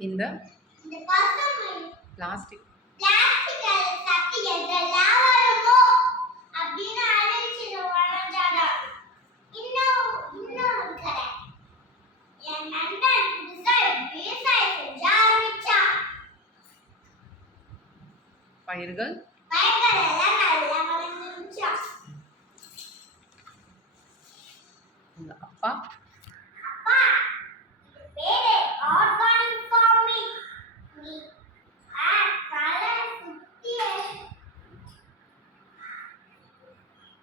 இந்த பிளாஸ்டிக். பயிர்கள்? அப்பா?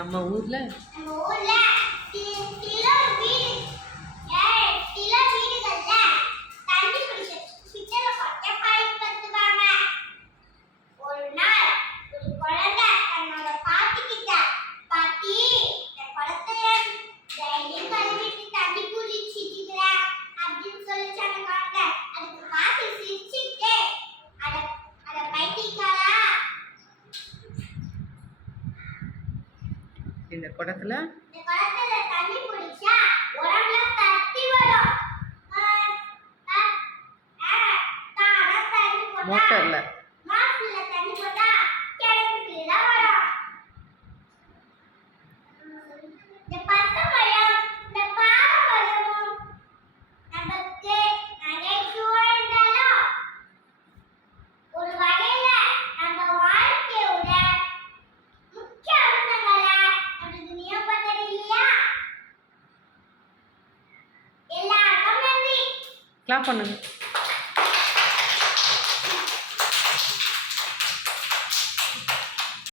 நம்ம ஊரில் இந்த குடத்துல. மோட்டரில். கிளாப் பண்ணுங்கள்